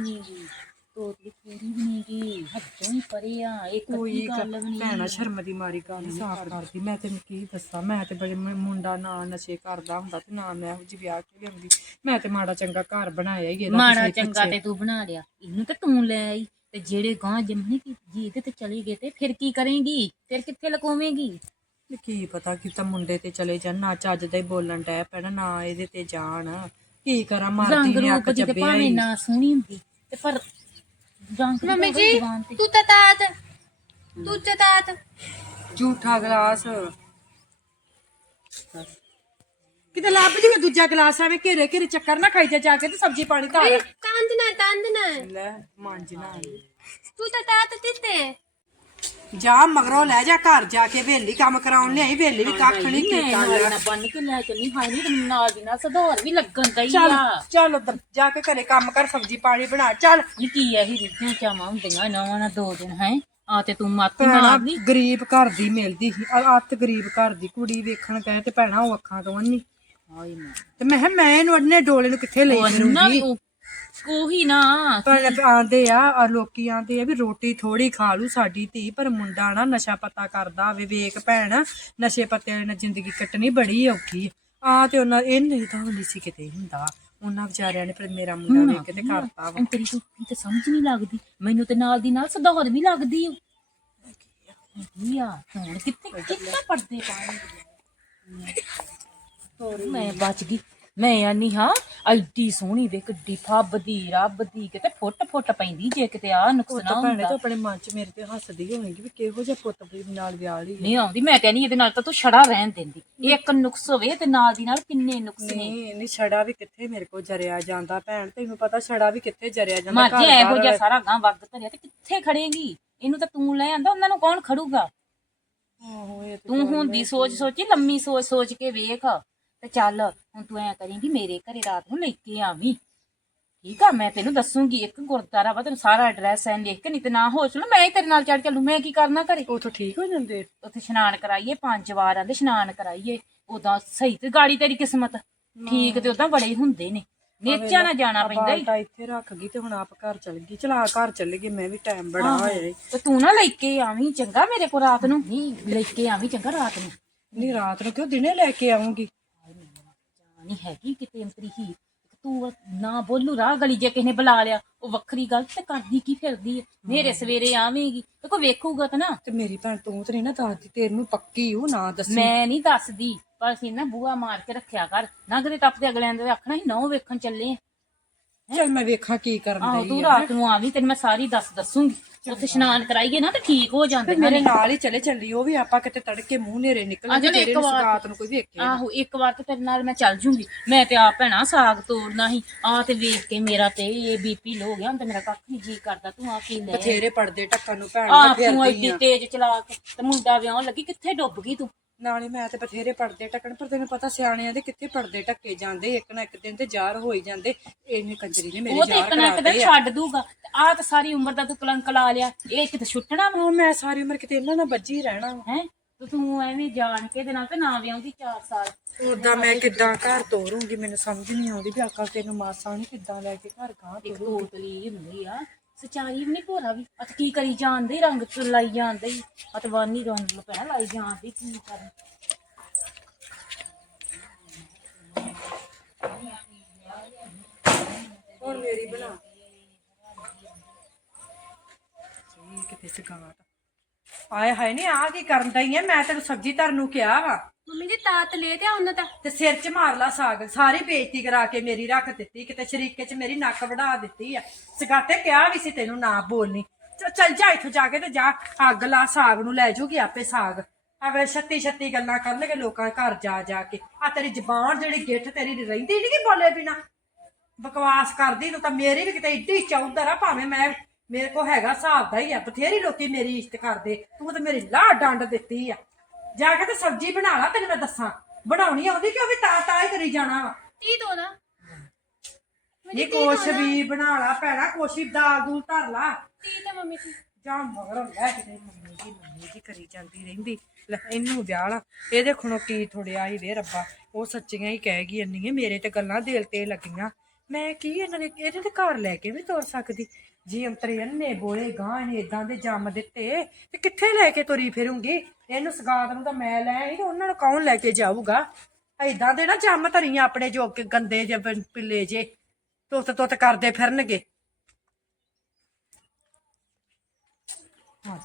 ਤੋਤਲੀ ਫੇਰੀ ਵੀ ਨਹੀਂ ਗਈ ਹੱਥੋਂ ਹੀ ਪਰੇ ਆ ਇੱਕ ਕੋਈ ਅੱਧੀ ਗੱਲ ਵੀ ਨਹੀਂ ਭੈਣਾ ਸ਼ਰਮ ਦੀ ਮਾਰੀ ਗੱਲ ਸਾਫ਼ ਕਰਦੀ। ਮੈਂ ਤੈਨੂੰ ਕੀ ਦੱਸਾਂ ਮੈਂ ਤੇ ਬੜੇ ਮ- ਮੁੰਡਾ ਨਾ ਨਸ਼ੇ ਕਰਦਾ ਹੁੰਦਾ ਤੇ ਨਾ ਮੈਂ ਇਹੋ ਜਿਹੀ ਵਿਆਹ ਕੇ ਲਿਆਉਂਦੀ। ਮੈਂ ਤੇ ਮਾੜਾ ਚੰਗਾ ਘਰ ਬਣਾਇਆ ਹੀ ਇਹਦਾ ਮਾੜਾ ਪਿਛਲੇ ਚੰਗਾ ਪਿੱਛੇ। ਤੇ ਤੂੰ ਬਣਾ ਲਿਆ। ਇਹਨੂੰ ਤੇ ਤੂੰ ਲੈ ਆਈ। ਤੇ ਜਿਹੜੇ ਗਾਂ ਜੰਮਣੀ ਕੀ ਜੀ ਇਹਦੇ ਤੇ ਚਲੀ ਗਏ ਤੇ ਫਿਰ ਕੀ ਕਰੇਂਗੀ? ਫਿਰ ਕਿੱਥੇ ਲਕੋਵੇਂਗੀ? ਕੀ ਪਤਾ ਕਿ ਤਾਂ ਮੁੰਡੇ ਤੇ ਚਲੇ ਜਾਣ ਨਾ ਚੱਜ ਦਾ ਹੀ ਬੋਲਣ ਡੈ ਪੈਣਾ ਨਾ ਇਹਦੇ ਤੇ ਜਾਣ। ਕੀ ਕਰਾਂ ਮਾਰਦੀ ਨੇ ਅੱਖ ਚੱਬਿਆ ਭਾਵੇਂ ਨਾ ਸੋਹਣੀ ਹੁੰਦੀ। ਤੇ ਪਰ ਮੰਮੀ ਜੀ ਤੇ ਤੂੰ ਤਾਂ ਤਾਤ ਤੂੰ ਤਾਂ ਤਾਤ। ਝੂਠਾ ਗਲਾਸ। ਕਿਤੇ ਲੱਭ ਜੂਗਾ ਦੂਜਾ ਗਲਾਸ ਐਵੇਂ ਘੇਰੇ ਘੇਰੇ ਚੱਕਰ ਨਾ ਖਾਈ ਜਾ ਜਾ ਕੇ ਤੇ ਸਬਜ਼ੀ ਪਾਣੀ ਧਾਰ ਤੰਦ ਨਾ ਤੰਦ ਨਾ ਲੈ ਮਾਂਜਣਾ ਤੂੰ ਤਾਂ ਤਾਤ ਦਿੱਤੇ। ਜਾ ਮਗਰੋਂ ਲੈ ਜਾ ਘਰ ਜਾ ਕੇ ਵੇਲੀ ਕੰਮ ਕਰਾਉਣ ਲਿਆਈ ਵੇਲੀ ਵੀ ਕੱਖ ਨਹੀਂ ਕੀਤਾ ਨਾ ਬੰਨ ਕੇ ਲੈ ਚੱਲੀ ਹਾਏ ਨਹੀਂ ਨਾਲ ਦੀ ਨਾਲ ਸਧੌਰ ਵੀ ਲੱਗਣ ਦਈ ਚੱਲ ਆ। ਚੱਲ ਉਧਰ ਜਾ ਕੇ ਘਰੇ ਕੰਮ ਕਰ ਸਬਜ਼ੀ ਪਾਣੀ ਬਣਾ ਚੱਲ। ਨੀ ਕੀ ਇਹ ਰੀਝਾਂ ਚਾਵਾਂ ਹੁੰਦੀਆਂ ਨਵਾਂ ਨਾ ਦੋ ਦਿਨ ਹੈ? ਆ ਤੇ ਤੂੰ ਮੱਤ ਭੈਣਾ ਮਾਰ ਲਈ ਗਰੀਬ ਘਰ ਦੀ ਮਿਲਦੀ ਸੀ ਆ- ਅੱਤ ਗਰੀਬ ਘਰ ਦੀ ਕੁੜੀ ਵੇਖਣ ਗਏ ਤੇ ਭੈਣਾ ਉਹ ਅੱਖਾਂ ਤੋਂ ਅੰਨੀ। ਹਾਏ ਮੈਂ। ਤੇ ਮੈਂ ਕਿਹਾ ਮੈਂ ਇਹਨੂੰ ਅੰਨੇ ਡੋਲੇ ਨੂੰ ਕਿੱਥੇ ਲਈ ਫਿਰੂੰਗੀ? ਉਹ- ਉਹੀ ਨਾ। ਪਰ ਆਂਦੇ ਆ ਆ ਲੋਕੀ ਆਂਦੇ ਆ ਵੀ ਰੋਟੀ ਥੋੜੀ ਖਾ ਲੂ ਸਾਡੀ ਧੀ ਪਰ ਮੁੰਡਾ ਨਾ ਨਸ਼ਾ ਪਤਾ ਕਰਦਾ ਹੋਵੇ ਵੇਖ ਭੈਣ ਨਸ਼ੇ ਪੱਤੇ ਨਾਲ ਜ਼ਿੰਦਗੀ ਕੱਟਣੀ ਬੜੀ ਔਖੀ ਆ। ਤੇ ਉਹਨਾਂ ਇਹਨੇ ਤਾਂ ਨਹੀਂ ਸੀ ਕਿਤੇ ਹੁੰਦਾ। ਉਹਨਾਂ ਵਿਚਾਰਿਆਂ ਨੇ ਫਿਰ ਮੇਰਾ ਮੁੰਡਾ ਵੇਖ ਕੇ ਤੇ ਕਰਤਾ ਵਾ। ਤੇਰੀ ਕੋਈ ਤੇ ਸਮਝ ਨਹੀਂ ਲੱਗਦੀ। ਮੈਨੂੰ ਤੇ ਨਾਲ ਦੀ ਨਾਲ ਸਧੌਰ ਵੀ ਲੱਗਦੀ ਓ ਆ ਹੁਣ ਕਿੱਥੇ ਕਿੱਥੇ ਪੜਦੇ ਪਾਣੀ ਮੈਂ ਬਚ ਗਈ। ਮੈਂ ਆਨੀ ਹਾਂ ਐਡੀ ਸੋਹਣੀ ਵੇ ਕਿੱਡੀ ਫੱਬਦੀ ਰੱਬਦੀ ਕਿਤੇ ਫੁੱਟ ਫੁੱਟ ਪੈਂਦੀ ਜੇ ਕਿਤੇ ਆ ਤਾਂ ਭੈਣੇ ਹੁੰਦਾ। ਤਾਂ ਆਪਣੇ ਮਨ 'ਚ ਮੇਰੇ ਤੇ ਹੱਸਦੀ ਹੋਵੇਗੀ ਵੀ ਕਿਹੋ ਜਿਹਾ ਪੁੱਤ ਵੀ ਨਾਲ ਵਿਆਹ ਲਈ ਨਹੀਂ ਆਉਂਦੀ ਮੈਂ ਕਹਿੰਦੀ ਇਹਦੇ ਨਾਲ ਤਾਂ ਤੂੰ ਛੜਾ ਰਹਿਣ ਦਿੰਦੀ। ਇੱਕ ਨੁਕਸ ਹੋਵੇ ਤੇ ਨਾਲ ਦੀ ਨਾਲ ਕਿੰਨੇ ਨੁਕਸ ਨੇ। ਨਹੀਂ ਨਹੀਂ ਛੜਾ ਵੀ ਕਿੱਥੇ ਮੇਰੇ ਕੋਲ ਜਰਿਆ ਜਾਂਦਾ ਭੈਣ ਤੈਨੂੰ ਪਤਾ ਛੜਾ ਵੀ ਕਿੱਥੇ ਜਰਿਆ ਜਾਂਦਾ ਮਾਝੇ ਘਰ ਇਹੋ ਜਿਹਾ ਸਾਰਾ ਗਾਂ ਵੱਗ ਧਰਿਆ ਤੇ ਕਿੱਥੇ ਖੜੇਗੀ? ਇਹਨੂੰ ਤਾਂ ਤੂੰ ਲੈ ਆਂਦਾ ਉਹਨਾਂ ਨੂੰ ਕੌਣ ਖੜੂਗਾ? ਆਹੋ ਇਹ ਤੇ ਤੂੰ ਹੁੰਦੀ ਸੋਚ ਸੋਚੀ ਲੰਮੀ ਸੋਚ ਸੋਚ ਕੇ ਵੇਖ। ਤੇ ਚੱਲ ਹੁਣ ਤੂੰ ਐ ਕਰੇਂਗੀ ਮੇਰੇ ਘਰੇ ਰਾਤ ਨੂੰ ਲੈ ਕੇ ਆਵੀਂ। ਠੀਕ ਆ ਮੈਂ ਤੈਨੂੰ ਦੱਸੂਗੀ ਇੱਕ ਗੁਰਦਾਰਾ ਵਾ ਤੈਨੂੰ ਸਾਰਾ ਐਡਰੈਸ ਐ ਲਿਖ ਕੇ ਨਹੀਂ ਤੇ ਨਾ ਹੋ ਚਲੋ ਮੈਂ ਹੀ ਤੇਰੇ ਨਾਲ ਚੜ ਚੱਲੂ ਮੈਂ ਕੀ ਕਰਨਾ ਘਰੇ? ਉਥੋਂ ਠੀਕ ਹੋ ਜਾਂਦੇ। ਉੱਥੇ ਇਸ਼ਨਾਨ ਕਰਾਈਏ ਪੰਜ ਵਾਰਾਂ ਦੇ ਇਸ਼ਨਾਨ ਕਰਾਈਏ ਉਦਾਂ ਸਹੀ ਤੇ ਗਾੜੀ ਤੇਰੀ ਕਿਸਮਤ। ਠੀਕ ਤੇ ਉਦਾਂ ਬੜੇ ਹੀ ਹੁੰਦੇ ਨੇ। ਨੇਚਾ ਨਾ ਜਾਣਾ ਪੈਂਦਾ ਈ। ਬਾਲਟਾ ਇੱਥੇ ਰੱਖ ਗਈ ਤੇ ਹੁਣ ਆਪ ਘਰ ਚਲ ਗਈ। ਚਲਾ ਘਰ ਚੱਲ ਗਈ ਮੈਂ ਵੀ ਟਾਈਮ ਬੜਾ ਹੋਇਆ ਈ। ਤੇ ਤੂੰ ਨਾ ਲੈ ਕੇ ਆਵੀਂ ਚੰਗਾ ਮੇਰੇ ਕੋਲ ਰਾਤ ਨੂੰ। ਨਹੀਂ। ਲੈ ਕੇ ਆਵੀਂ ਚੰਗਾ ਰਾਤ ਨੂੰ। ਨਹੀਂ ਰਾਤ ਨੂੰ ਕਿਉਂ ਦਿਨੇ ਲੈ ਕੇ ਆਉਂਗੀ ਨਹੀਂ ਹੈਗੀ ਕਿਤੇ ਅੰਤਰੀ ਹੀ ਤੂੰ ਨਾ ਬੋਲੂ ਰਾਹ ਗਲੀ ਜੇ ਕਿਸੇ ਨੇ ਬੁਲਾ ਲਿਆ ਉਹ ਵੱਖਰੀ ਗੱਲ ਤੇ ਕਰਦੀ ਕੀ ਫਿਰਦੀ ਹੈ। ਮੇਰੇ ਸਵੇਰੇ ਆਵੇਂਗੀ ਤੇ ਕੋਈ ਵੇਖੂਗਾ ਤਾਂ ਨਾ। ਤੇ ਮੇਰੀ ਭੈਣ ਤੂੰ ਤੇ ਨਹੀਂ ਨਾ ਦੱਸਦੀ ਤੈਨੂੰ ਪੱਕੀ ਉਹ ਨਾ ਦੱਸੀ। ਮੈਂ ਨਹੀਂ ਦੱਸਦੀ ਪਰ ਸੀ ਨਾ ਬੂਆ ਮਾਰ ਕੇ ਰੱਖਿਆ ਕਰ। ਨਾ ਕਦੇ ਟੱਪਦੇ ਅਗਲਿਆਂ ਦੇ ਆਖਣਾ ਸੀ ਨੌ ਵੇਖਣ ਚੱਲੇ ਆ। ਚੱਲ ਮੈਂ ਵੇਖਾਂ ਕੀ ਕਰਨ ਦਈ ਤੂੰ ਰਾਤ ਨੂੰ ਆਵੀਂ ਤੈਨੂੰ ਮੈਂ ਸਾਰੀ ਦੱਸ ਦੱਸੂਗੀ। ਉੱਥੇ ਇਸ਼ਨਾਨ ਕਰਾਈਏ ਨਾ ਤੇ ਠੀਕ ਹੋ ਜਾਂਦੇ ਮੇਰੇ ਨਾਲ ਹੀ ਚਲੇ ਚੱਲੀ ਉਹ ਵੀ ਆਪਾਂ ਕਿਤੇ ਤੜਕੇ ਮੂੰਹ ਨੇਰੇ ਨਿਕਲ ਤੇਰੇ ਇੱਕ ਨੂੰ ਵਾਰ। ਸਗਾਤ ਨੂੰ ਕੋਈ ਵੇਖੇ ਆਹੋ ਇੱਕ ਵਾਰ ਤੇ ਤੇਰੇ ਨਾਲ ਮੈਂ ਚੱਲ ਜੂੰਗੀ। ਮੈਂ ਤੇ ਆ ਭੈਣਾ ਸਾਗ ਤੋੜਨਾ ਸੀ। ਆ ਤੇ ਵੇਖ ਕੇ ਮੇਰਾ ਤੇ ਬੀਪੀ ਲੋ ਗਿਆ ਹੁਣ ਤੇ ਮੇਰਾ ਕੱਖ ਨਹੀਂ ਜੀ ਕਰਦਾ ਤੂੰ ਆ ਕੀ ਲੈ ਬਥੇਰੇ ਪਰਦੇ ਢੱਕਣ ਨੂੰ ਭੈਣ ਆ ਮੈਂ ਤੂੰ ਫਿਰਦੀ ਐਡੀ ਆ ਤੇਜ਼ ਚਲਾ ਕੇ ਤੇ ਮੁੰਡਾ ਵਿਆਹਣ ਲੱਗੀ ਕਿੱਥੇ ਡੁੱਬ ਗਈ ਤੂੰ? ਨਾਲੇ ਮੈਂ ਤੇ ਬਥੇਰੇ ਪਰਦੇ ਢੱਕਣ ਪਰ ਤੈਨੂੰ ਪਤਾ ਸਿਆਣਿਆਂ ਦੇ ਕਿੱਥੇ ਪਰਦੇ ਢੱਕੇ ਜਾਂਦੇ ਇੱਕ ਨਾ ਇੱਕ ਦਿਨ ਤੇ ਜ਼ਾਰ ਹੋਈ ਜਾਂਦੇ। ਇਹਨੇ ਕੰਜਰੀ ਨੇ ਮੇਰੇ ਉਹ ਤੇ ਜ਼ਾਰ ਇੱਕ ਨਾ ਇੱਕ ਦਿਨ ਛੱਡ ਦੂਗਾ। ਆ ਤਾਂ ਸਾਰੀ ਉਮਰ ਦਾ ਤੂੰ ਕਲੰਕ ਲਾ ਲਿਆ ਇਹ ਕਿਤੇ ਛੁੱਟਣਾ ਵਾ। ਉਹ ਮੈਂ ਸਾਰੀ ਉਮਰ ਕਿਤੇ ਇਹਨਾਂ ਨਾਲ ਵੱਜੀ ਰਹਿਣਾ ਵਾ। ਹੈ? ਤੇ ਤੂੰ ਐਵੇਂ ਜਾਣ ਕੇ ਦੇ ਨਾਲ ਤੇ ਨਾ ਵਿਆਉਂਦੀ 4 ਸਾਲ। ਉਦਾਂ ਮੈਂ ਕਿੱਦਾਂ ਘਰ ਤੋਰੂੰਗੀ ਮੈਨੂੰ ਸਮਝ ਨਹੀਂ ਆਉਂਦੀ ਵੀ ਅਕਲ ਤੈਨੂੰ ਮਾਸਾ ਨਹੀਂ ਕਿੱਦਾਂ ਲੈ ਕੇ ਘਰ ਗਾਂ ਇੱਕ ਕੋਤਲੀ ਹੁੰਦੀ ਆ ਸਚਾਈ ਵੀ ਨਹੀਂ ਭੋਰਾ ਵੀ। ਅਤ ਕੀ ਕਰੀ ਜਾਂਦੇ ਰੰਗ ਚ ਲਾਈ ਜਾਂਦੇ। ਅਤ ਵਾਨੀ ਰੰਗ ਲਪੈ ਲਾਈ ਜਾਂਦੇ ਕੀ ਕਰਨ ਹੁਣ ਮੇਰੀ ਬਣਾ। ਜੀ ਕਿਤੇ ਸਕਾਟ ਆਏ ਹਾਏ ਨਹੀਂ ਆ ਕੀ ਕਰਨ ਦਈ ਐ? ਮੈਂ ਤੈਨੂੰ ਸਬਜ਼ੀ ਧਰਨ ਨੂੰ ਕਿਹਾ ਵਾ। ਮੰਮੀ ਜੀ ਤਾਤ ਲੈ ਤੇ ਉਹਨਾਂ ਦਾ ਤੇ ਸਿਰ 'ਚ ਮਾਰ ਲਾ ਸਾਗ ਸਾਰੀ ਬੇਇੱਜ਼ਤੀ ਕਰਾ ਕੇ ਮੇਰੀ ਰੱਖ ਦਿੱਤੀ ਕਿਤੇ ਸ਼ਰੀਕੇ 'ਚ ਮੇਰੀ ਨੱਕ ਵੜਾ ਦਿੱਤੀ ਆ। ਸਗਾਤੇ ਕਿਹਾ ਵੀ ਸੀ ਤੈਨੂੰ ਨਾ ਬੋਲਣੀ। ਚ- ਚੱਲ ਜਾ ਇੱਥੋਂ ਜਾ ਕੇ ਤੇ ਜਾ ਅੱਗ ਲਾ ਸਾਗ ਨੂੰ ਲੈ ਜੂਗੀ ਆਪੇ ਸਾਗ। ਅਗਲੇ ਛੱਤੀ ਛੱਤੀ ਗੱਲਾਂ ਕਰਨਗੇ ਲੋਕਾਂ ਦੇ ਘਰ ਜਾ ਜਾ ਕੇ। ਆ ਤੇਰੀ ਜ਼ਬਾਨ ਜਿਹੜੀ ਗਿੱਠ ਤੇਰੀ ਰਹਿੰਦੀ ਨਹੀਂ ਕਿ ਬੋਲੇ ਬਿਨਾ। ਬਕਵਾਸ ਕਰਦੀ ਤੂੰ ਤਾਂ ਮੇਰੀ ਵੀ ਕਿਤੇ ਇੱਡੀ ਚੌਧਰ ਆ ਭਾਵੇਂ ਮੈਂ ਮੇਰੇ ਕੋ ਹੈਗਾ ਹਿਸਾਬ ਦਾ ਹੀ ਆ ਬਥੇਰੀ ਲੋਕੀ ਮੇਰੀ ਇੱਜ਼ਤ ਕਰਦੇ। ਤੂੰ ਤਾਂ ਮੇਰੀ ਲਾਹ ਡੰਡ ਦਿੱਤੀ ਆ। ਜਾ ਕੇ ਤੇ ਸਬਜ਼ੀ ਬਣਾ ਲਾ ਤੈਨੂੰ ਮੈਂ ਦੱਸਾਂ। ਬਣਾਉਣੀ ਆਉਂਦੀ ਕਿ ਉਹ ਵੀ ਤਾਂ ਤਾਂ ਹੀ ਕਰੀ ਜਾਣਾ ਵਾ। ਤੀ ਦੋ ਨਾ। ਇਹ ਕੁਛ ਵੀ ਬਣਾ ਲਾ ਭੈਣਾ ਕੁਛ ਵੀ ਦਾਲ ਦੂਲ ਧਰ ਲਾ। ਤੀ ਤੇ ਮੰਮੀ ਜੀ। ਜਾਂ ਮਗਰ ਲੈ ਕਿਤੇ ਮੰਮੀ ਜੀ ਮੰਮੀ ਜੀ ਕਰੀ ਜਾਂਦੀ ਰਹਿੰਦੀ। ਲੈ ਇਹਨੂੰ ਵਿਆਹ ਲਾ। ਇਹਦੇ ਖਣੋ ਕੀ ਥੋੜਿਆ ਹੀ ਵੇ ਰੱਬਾ। ਉਹ ਸੱਚੀਆਂ ਹੀ ਕਹਿ ਗਈ ਇੰਨੀ ਮੇਰੇ ਤੇ ਗੱਲਾਂ ਦਿਲ ਤੇ ਲੱਗੀਆਂ। ਮੈਂ ਕੀ ਇਹਨਾਂ ਦੇ ਇਹਦੇ ਤੇ ਘਰ ਲੈ ਕੇ ਵੀ ਤੁਰ ਸਕਦੀ? ਜੀ ਅੰਤਰੇ ਅੰਨੇ ਬੋਲੇ ਗਾਂ ਨੇ ਇਦਾਂ ਦੇ ਜੰਮ ਦਿੱਤੇ, ਤੇ ਕਿੱਥੇ ਲੈ ਕੇ ਤੁਰੀ ਫਿਰੂੰਗੀ? ਇਹਨੂੰ ਸਗਾਤ ਨੂੰ ਤਾਂ ਮੈਂ ਲੈ ਆਈ, ਤੇ ਉਹਨਾਂ ਨੂੰ ਕੌਣ ਲੈ ਕੇ ਜਾਊਗਾ? ਇਦਾਂ ਦੇ ਨਾ ਜੰਮ ਧਰੀਆਂ ਆਪਣੇ ਜੋ ਕਿ ਗੰਦੇ ਜੇ ਪਿੱਲੇ ਜੇ, ਤੁੱਤ ਤੁੱਤ ਕਰਦੇ ਫਿਰਨਗੇ। ਹਾਂ